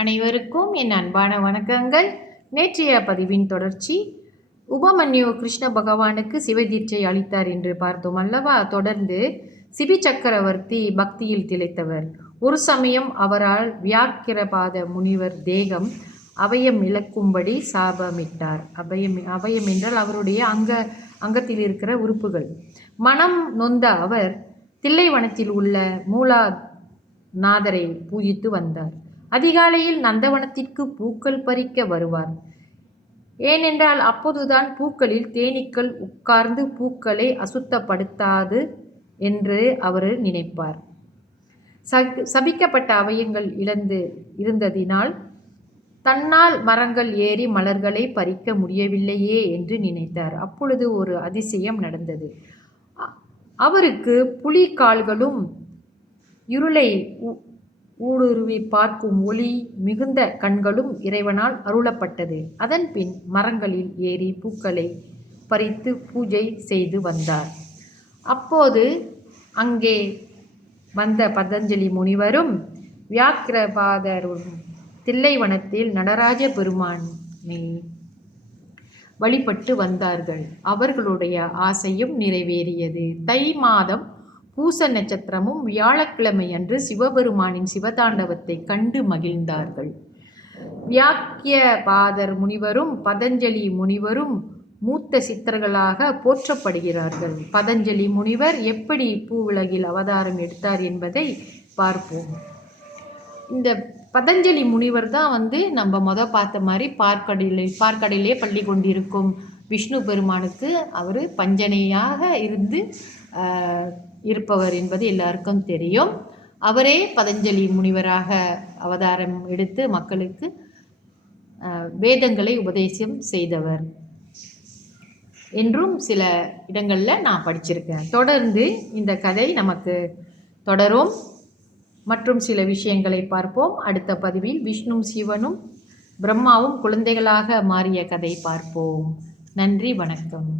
அனைவருக்கும் என் அன்பான வணக்கங்கள். நேற்றைய பதிவின் தொடர்ச்சி. உபமன்யு கிருஷ்ண பகவானுக்கு சிவதீட்சை அளித்தார் என்று பார்த்தோம் அல்லவா? தொடர்ந்து சிபி சக்கரவர்த்தி பக்தியில் திளைத்தவர். ஒரு சமயம் அவரால் வியாக்கிரபாத முனிவர் தேகம் அபயம் இழக்கும்படி சாபமிட்டார். அபயம் என்றால் அவருடைய அங்கத்தில் இருக்கிற உறுப்புகள். மனம் நொந்த அவர் தில்லைவனத்தில் உள்ள மூலாநாதரை பூஜித்து வந்தார். அதிகாலையில் நந்தவனத்திற்கு பூக்கள் பறிக்க வருவார். ஏனென்றால் அப்போதுதான் பூக்களில் தேனீக்கள் உட்கார்ந்து பூக்களை அசுத்தப்படுத்தாது என்று அவர் நினைப்பார். சபிக்கப்பட்ட அவயங்கள் இருந்ததினால் தன்னால் மரங்கள் ஏறி மலர்களை பறிக்க முடியவில்லையே என்று நினைத்தார். அப்பொழுது ஒரு அதிசயம் நடந்தது. அவருக்கு புலி கால்களும் இருளை ஊடுருவி பார்க்கும் ஒளி மிகுந்த கண்களும் இறைவனால் அருளப்பட்டது. அதன் பின் மரங்களில் ஏறி பூக்களை பறித்து பூஜை செய்து வந்தார். அப்போது அங்கே வந்த பதஞ்சலி முனிவரும் வியாக்கிரபாதரும் தில்லைவனத்தில் நடராஜ பெருமானை வழிபட்டு வந்தார்கள். அவர்களுடைய ஆசையும் நிறைவேறியது. தை மாதம் பூச நட்சத்திரமும் வியாழக்கிழமை அன்று சிவபெருமானின் சிவதாண்டவத்தை கண்டு மகிழ்ந்தார்கள். வியாக்கியபாதர் முனிவரும் பதஞ்சலி முனிவரும் மூத்த சித்தர்களாக போற்றப்படுகிறார்கள். பதஞ்சலி முனிவர் எப்படி பூவுலகில் அவதாரம் எடுத்தார் என்பதை பார்ப்போம். இந்த பதஞ்சலி முனிவர் தான் நம்ம பார்த்த மாதிரி பார்க்கடலிலே பள்ளி கொண்டிருக்கும் விஷ்ணு பெருமானுக்கு அவர் பஞ்சனையாக இருந்து இருப்பவர் என்பது எல்லாருக்கும் தெரியும். அவரே பதஞ்சலி முனிவராக அவதாரம் எடுத்து மக்களுக்கு வேதங்களை உபதேசம் செய்தவர் என்றும் சில இடங்களில் நான் படிச்சிருக்கேன். தொடர்ந்து இந்த கதை நமக்கு தொடரும். மற்றும் சில விஷயங்களை பார்ப்போம். அடுத்த பதிவில் விஷ்ணும் சிவனும் பிரம்மாவும் குழந்தைகளாக மாறிய கதை பார்ப்போம். நன்றி, வணக்கம்.